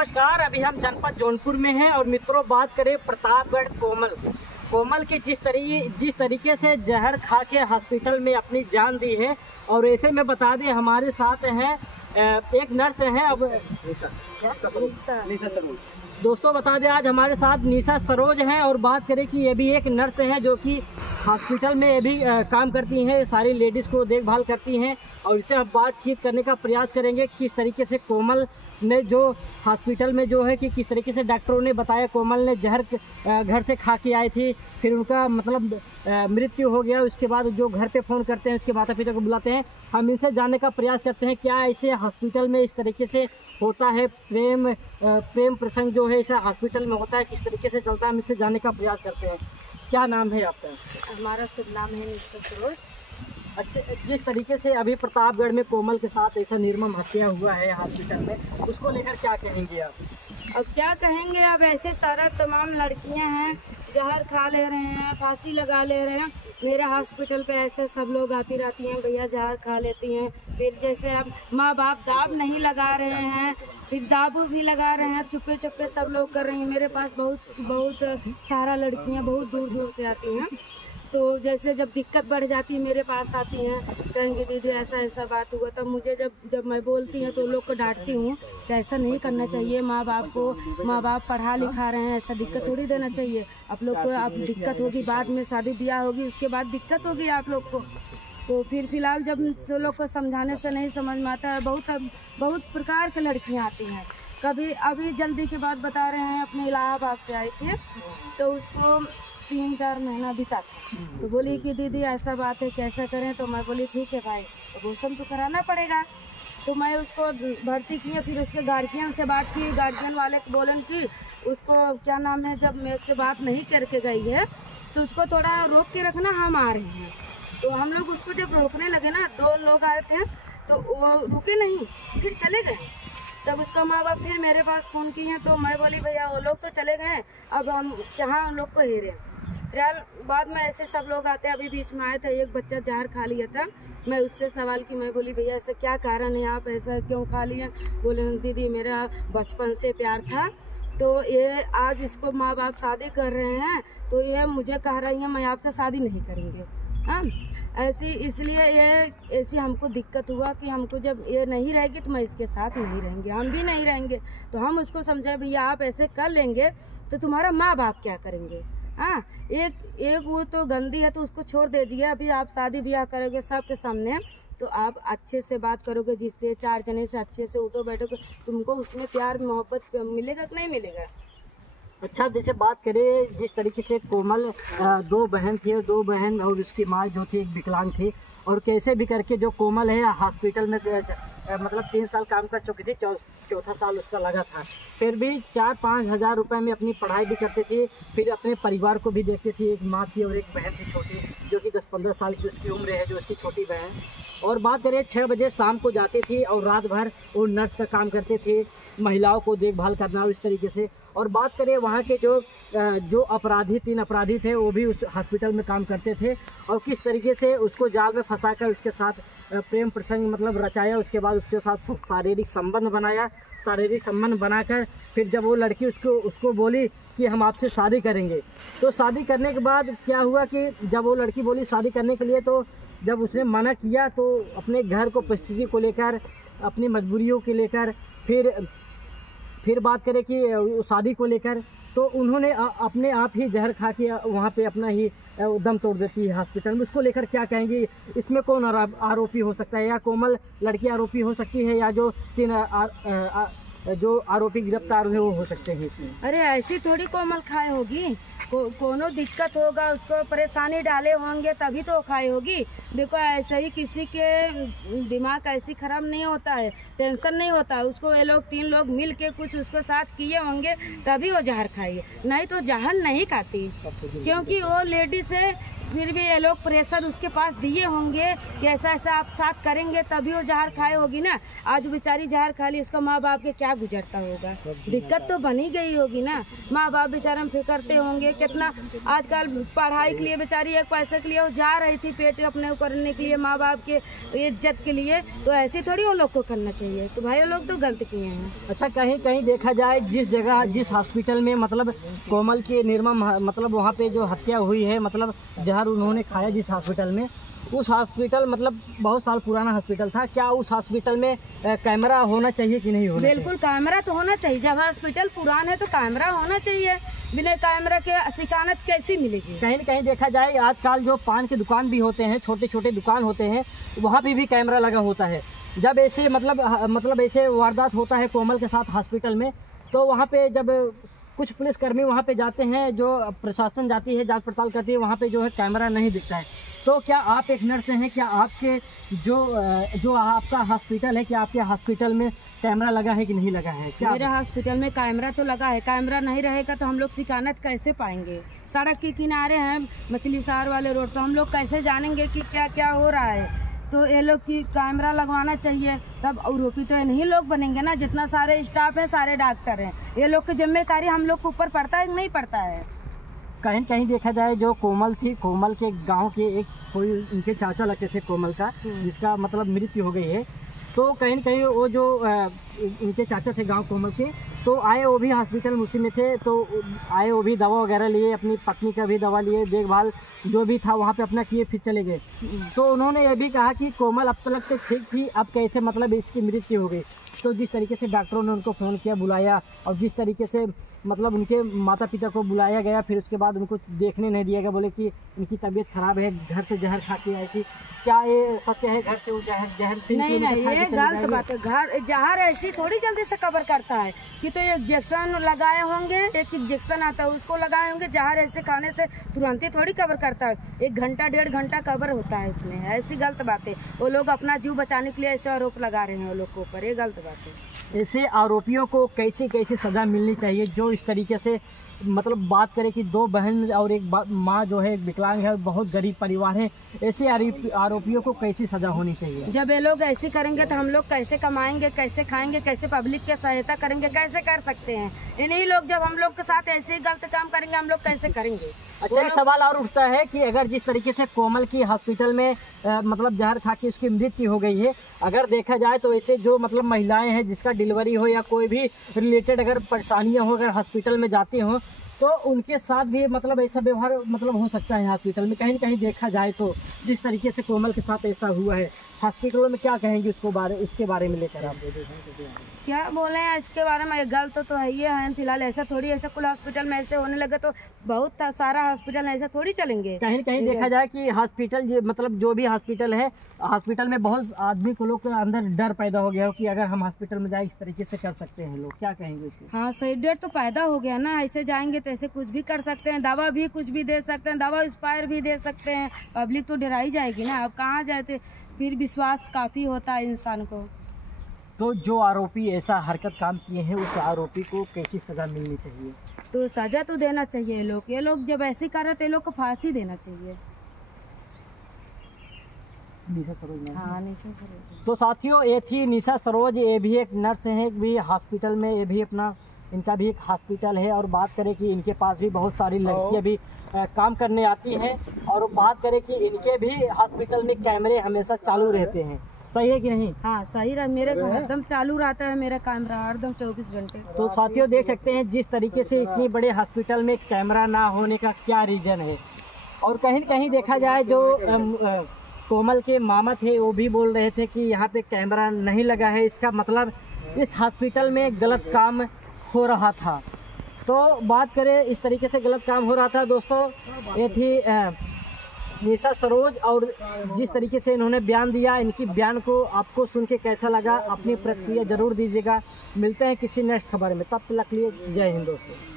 नमस्कार। अभी हम जनपद जौनपुर में हैं और मित्रों बात करें प्रतापगढ़ कोमल की जिस तरीके से जहर खा के हॉस्पिटल में अपनी जान दी है। और ऐसे में बता दें हमारे साथ हैं एक नर्स हैं अब निशा दोस्तों बता दें आज हमारे साथ निशा सरोज हैं। और बात करें कि ये भी एक नर्स हैं जो कि हॉस्पिटल में ये भी काम करती हैं, सारी लेडीज़ को देखभाल करती हैं। और इससे अब बातचीत करने का प्रयास करेंगे किस तरीके से कोमल ने जो हॉस्पिटल में जो है कि किस तरीके से डॉक्टरों ने बताया कोमल ने जहर घर से खा के आई थी, फिर उनका मतलब मृत्यु हो गया। उसके बाद जो घर पे फ़ोन करते हैं उसके माता पिता को बुलाते हैं। हम इनसे जानने का प्रयास करते हैं क्या ऐसे हॉस्पिटल में इस तरीके से होता है, प्रेम प्रसंग जो है ऐसा हॉस्पिटल में होता है, किस तरीके से चलता है, हम इससे जानने का प्रयास करते हैं। क्या नाम है आपका? हमारा शुभ नाम है निशा सरोज। अच्छा, जिस तरीके से अभी प्रतापगढ़ में कोमल के साथ ऐसा निर्मम हत्या हुआ है हॉस्पिटल में, उसको लेकर क्या कहेंगे आप? अब क्या कहेंगे, अब ऐसे सारा तमाम लड़कियां हैं जहर खा ले रहे हैं, फांसी लगा ले रहे हैं। मेरे हॉस्पिटल पे ऐसे सब लोग आती रहती हैं, भैया जहर खा लेती हैं। फिर जैसे अब माँ बाप दाब नहीं लगा रहे हैं, फिर दाबू भी लगा रहे हैं, चुप्पे चुप्पे सब लोग कर रही हैं। मेरे पास बहुत सारा लड़कियां बहुत दूर दूर से आती हैं। तो जैसे जब दिक्कत बढ़ जाती है मेरे पास आती हैं, कहेंगे दीदी ऐसा ऐसा बात हुआ। तब मुझे जब मैं बोलती हूँ तो लोग को डांटती हूँ कि ऐसा नहीं करना चाहिए। माँ बाप पढ़ा लिखा रहे हैं, ऐसा दिक्कत थोड़ी देना चाहिए। आप लोग को अब दिक्कत होगी, बाद में शादी ब्याह होगी, उसके बाद दिक्कत होगी आप लोग को। तो फिर फिलहाल जब लोग को समझाने से नहीं समझ में आता है, बहुत प्रकार की लड़कियाँ आती हैं। कभी अभी जल्दी की बात बता रहे हैं, अपने इलाहाबाद से आई थी तो उसको 3-4 महीना बीता तो बोली कि दीदी ऐसा बात है कैसा करें। तो मैं बोली ठीक है भाई, तो मौसम तो कराना पड़ेगा। तो मैं उसको भर्ती किया, फिर उसके गार्जियन से बात की, गार्जियन वाले को बोलन कि उसको क्या नाम है, जब मेरे से बात नहीं करके गई है तो उसको थोड़ा रोक के रखना, हम आ रहे हैं। तो हम लोग उसको जब रोकने लगे ना, 2 लोग आए थे तो वो रुके नहीं, फिर चले गए। तब उसका माँ बाप फिर मेरे पास फ़ोन किए, तो मैं बोली भैया वो लोग तो चले गए, अब हम कहाँ उन लोग को हेरे। यार बाद में ऐसे सब लोग आते हैं। अभी बीच में आए थे, एक बच्चा जहर खा लिया था, मैं उससे सवाल की, मैं बोली भैया ऐसा क्या कारण है, आप ऐसा क्यों खा लिए? बोले दीदी मेरा बचपन से प्यार था, तो ये आज इसको माँ बाप शादी कर रहे हैं तो ये मुझे कह रही है मैं आपसे शादी नहीं करेंगे। हाँ ऐसी इसलिए ये ऐसी हमको दिक्कत हुआ कि हमको जब ये नहीं रहेगी तो मैं इसके साथ नहीं रहेंगे, हम भी नहीं रहेंगे। तो हम उसको समझाए भैया आप ऐसे कर लेंगे तो तुम्हारा माँ बाप क्या करेंगे? हाँ एक वो तो गंदी है तो उसको छोड़ दीजिए। अभी आप शादी ब्याह करोगे सबके सामने तो आप अच्छे से बात करोगे, जिससे 4 जने से अच्छे से उठो बैठोगे, तुमको उसमें प्यार मोहब्बत मिलेगा कि नहीं मिलेगा? अच्छा, जैसे बात करें जिस तरीके से कोमल 2 बहन थी, 2 बहन और उसकी माँ जो थी एक विकलांग थी, और कैसे भी करके जो कोमल है हॉस्पिटल में मतलब 3 साल काम कर चुकी थी, चौथा साल उसका लगा था। फिर भी 4-5 हज़ार रुपये में अपनी पढ़ाई भी करती थी, फिर अपने परिवार को भी देखती थी। एक माँ थी और एक बहन थी छोटी, जो कि 10-15 साल की उसकी उम्र है, जो उसकी छोटी बहन। और बात करें 6 बजे शाम को जाती थी और रात भर वो नर्स का काम करते थे, महिलाओं को देखभाल करना और इस तरीके से। और बात करें वहाँ के जो अपराधी 3 अपराधी थे वो भी उस हॉस्पिटल में काम करते थे, और किस तरीके से उसको जाल में फंसाकर उसके साथ प्रेम प्रसंग मतलब रचाया, उसके बाद उसके साथ शारीरिक संबंध बनाया। शारीरिक संबंध बनाकर फिर जब वो लड़की उसको बोली कि हम आपसे शादी करेंगे, तो शादी करने के बाद क्या हुआ कि जब वो लड़की बोली शादी करने के लिए, तो जब उसने मना किया तो अपने घर को परिस्थिति को लेकर, अपनी मजबूरियों के लेकर, फिर बात करें कि शादी को लेकर, तो उन्होंने अपने आप ही जहर खा के वहाँ पे अपना ही दम तोड़ देती है हॉस्पिटल में। उसको लेकर क्या कहेंगी? इसमें कौन आरोपी हो सकता है? या कोमल लड़की आरोपी हो सकती है, या जो 3 जो आरोपी गिरफ्तार हुए वो हो सकते हैं इसमें? अरे ऐसी थोड़ी कोमल खाए होगी, कोनो दिक्कत होगा, उसको परेशानी डाले होंगे तभी तो खाए होगी। देखो ऐसे ही किसी के दिमाग ऐसी खराब नहीं होता है, टेंशन नहीं होता है उसको। ये लोग 3 लोग मिल के कुछ उसके साथ किए होंगे तभी वो जहर खाई है, नहीं तो जहर नहीं खाती। क्योंकि वो लेडीज है फिर भी ये लोग प्रेशर उसके पास दिए होंगे कि ऐसा ऐसा आप साथ करेंगे तभी वो जहर खाए होगी ना। आज बेचारी जहर खा ली, उसका माँ बाप के क्या गुजरता होगा, दिक्कत तो बनी गई होगी ना। माँ बाप बेचारे फिक्रते होंगे कितना। आजकल पढ़ाई के लिए बेचारी एक पैसे के लिए वो जा रही थी पेट अपने करने के लिए, माँ बाप के इज्जत के लिए, तो ऐसे थोड़ी वो लोग को करना चाहिए। तो भाई वो लोग तो गलत किए हैं। अच्छा, कहीं कहीं देखा जाए जिस जगह जिस हॉस्पिटल में मतलब कोमल की निर्मम मतलब वहाँ पे जो हत्या हुई है, मतलब जहर उन्होंने खाया जिस हॉस्पिटल में, उस हॉस्पिटल मतलब बहुत साल पुराना हॉस्पिटल था। क्या उस हॉस्पिटल में कैमरा होना चाहिए कि नहीं होना? बिल्कुल कैमरा तो होना चाहिए। जब हॉस्पिटल पुराना है तो कैमरा होना चाहिए। बिना कैमरा के सिकानत कैसी मिलेगी? कहीं न कहीं देखा जाए आजकल जो पान के दुकान भी होते हैं, छोटे छोटे दुकान होते हैं, वहाँ पे भी कैमरा लगा होता है। जब ऐसे मतलब ऐसे वारदात होता है कोमल के साथ हॉस्पिटल में, तो वहाँ पे जब कुछ पुलिसकर्मी वहाँ पे जाते हैं, जो प्रशासन जाती है, जांच पड़ताल करती है, वहाँ पे जो है कैमरा नहीं दिखता है। तो क्या आप एक नर्स हैं, क्या आपके जो आपका हॉस्पिटल है, क्या आपके हॉस्पिटल में कैमरा लगा है कि नहीं लगा है? क्या मेरे हॉस्पिटल में कैमरा तो लगा है। कैमरा नहीं रहेगा तो हम लोग सिकानत कैसे पाएंगे? सड़क के किनारे हैं, मछली शहर वाले रोड, तो हम लोग कैसे जानेंगे कि क्या क्या हो रहा है? तो ये लोग की कैमरा लगवाना चाहिए, तब आरोपी तो इन्हीं लोग बनेंगे ना। जितना सारे स्टाफ है, सारे डॉक्टर हैं, ये लोग की जिम्मेदारी हम लोग के ऊपर पड़ता है कि नहीं पड़ता है? कहीं कहीं देखा जाए जो कोमल थी, कोमल के गांव के एक कोई उनके चाचा लगते थे कोमल का, जिसका मतलब मृत्यु हो गई है। तो कहीं न कहीं वो जो उनके चाचा थे गांव कोमल के, तो आए वो भी हॉस्पिटल में उसी में थे, तो आए वो भी दवा वगैरह लिए, अपनी पत्नी का भी दवा लिए, देखभाल जो भी था वहाँ पे अपना किए, फिर चले गए। तो उन्होंने ये भी कहा कि कोमल अब तक तो ठीक थी, अब कैसे मतलब इसकी मृत्यु हो गई। तो जिस तरीके से डॉक्टरों ने उनको फ़ोन किया, बुलाया, और जिस तरीके से मतलब उनके माता पिता को बुलाया गया, फिर उसके बाद उनको देखने नहीं दिया गया, बोले कि उनकी तबीयत खराब है, घर से जहर खा के आई थी। क्या ये सत्य है? घर से वो जहर नहीं, ये गलत बात है। घर जहर ऐसी थोड़ी जल्दी से कवर करता है कि तो इंजेक्शन लगाए होंगे, एक इंजेक्शन आता है उसको लगाए होंगे। जहर ऐसे खाने से तुरंत ही थोड़ी कवर करता है, 1 घंटा 1.5 घंटा कवर होता है इसमें। ऐसी गलत बात है। वो लोग अपना जीव बचाने के लिए ऐसे आरोप लगा रहे हैं वो लोग के ऊपर, ये गलत बात है। ऐसे आरोपियों को कैसी कैसी सज़ा मिलनी चाहिए जो इस तरीके से मतलब बात करें कि 2 बहन और एक माँ जो है, एक विकलांग है, बहुत गरीब परिवार है, ऐसे आरोपियों को कैसी सज़ा होनी चाहिए? जब ये लोग ऐसे करेंगे तो हम लोग कैसे कमाएंगे, कैसे खाएंगे, कैसे पब्लिक की सहायता करेंगे, कैसे कर सकते हैं? इन्हीं लोग जब हम लोग के साथ ऐसे गलत काम करेंगे, हम लोग कैसे करेंगे? अच्छा, एक सवाल और उठता है कि अगर जिस तरीके से कोमल की हॉस्पिटल में मतलब जहर खा के उसकी मृत्यु हो गई है, अगर देखा जाए तो ऐसे जो मतलब महिलाएं हैं जिसका डिलीवरी हो या कोई भी रिलेटेड अगर परेशानियां हो, अगर हॉस्पिटल में जाती हों, तो उनके साथ भी मतलब ऐसा व्यवहार मतलब हो सकता है हॉस्पिटल में। कहीं कहीं देखा जाए तो जिस तरीके से कोमल के साथ ऐसा हुआ है, हॉस्पिटलों में क्या कहेंगे इसके बारे में लेकर आप? क्या बोले हैं इसके बारे में? गलत तो है ये है फिलहाल। ऐसा थोड़ी, ऐसा कुल हॉस्पिटल में ऐसे होने लगे तो बहुत सारा हॉस्पिटल ऐसा थोड़ी चलेंगे। कहीं कहीं देखा जाए कि हॉस्पिटल मतलब जो भी हॉस्पिटल है, हॉस्पिटल में बहुत आदमी को लोग के अंदर डर पैदा हो गया हो कि अगर हम हॉस्पिटल में जाए इस तरीके से कर सकते हैं लोग, क्या कहेंगे इसको? हाँ, सही, डर तो पैदा हो गया ना। ऐसे जाएंगे तो ऐसे कुछ भी कर सकते हैं, दवा भी कुछ भी दे सकते हैं, दवा एक्सपायर भी दे सकते हैं। पब्लिक तो डराई जाएगी ना। अब कहाँ जाते, फिर विश्वास काफ़ी होता है इंसान को। तो जो आरोपी ऐसा हरकत काम किए हैं, उस आरोपी को कैसी सज़ा मिलनी चाहिए? तो सज़ा तो देना चाहिए। ये लोग जब ऐसे कर रहे तो ये लोग को फांसी देना चाहिए। निशा सरोज। हाँ, निशा सरोज। तो साथियों, ये थी निशा सरोज, ये भी एक नर्स हैं, एक भी हॉस्पिटल में, ये भी अपना इनका भी एक हॉस्पिटल है। और बात करें कि इनके पास भी बहुत सारी लड़कियां भी काम करने आती हैं, और बात करें कि इनके भी हॉस्पिटल में कैमरे हमेशा चालू रहते हैं। सही है कि नहीं? हाँ, सही रहा। मेरे हरदम चालू रहता है मेरा कैमरा, हरदम 24 घंटे। तो साथियों, देख सकते हैं जिस तरीके से इतनी बड़े हॉस्पिटल में कैमरा ना होने का क्या रीज़न है। और कहीं कहीं देखा जाए जो कोमल के मामा थे, वो भी बोल रहे थे कि यहाँ पे कैमरा नहीं लगा है, इसका मतलब इस हॉस्पिटल में गलत काम हो रहा था। तो बात करें इस तरीके से गलत काम हो रहा था दोस्तों, ये थी निशा सरोज, और जिस तरीके से इन्होंने बयान दिया, इनकी बयान को आपको सुन के कैसा लगा, अपनी प्रतिक्रिया जरूर दीजिएगा। मिलते हैं किसी नेक्स्ट खबर में, तब तक के लिए जय हिंद दोस्तों।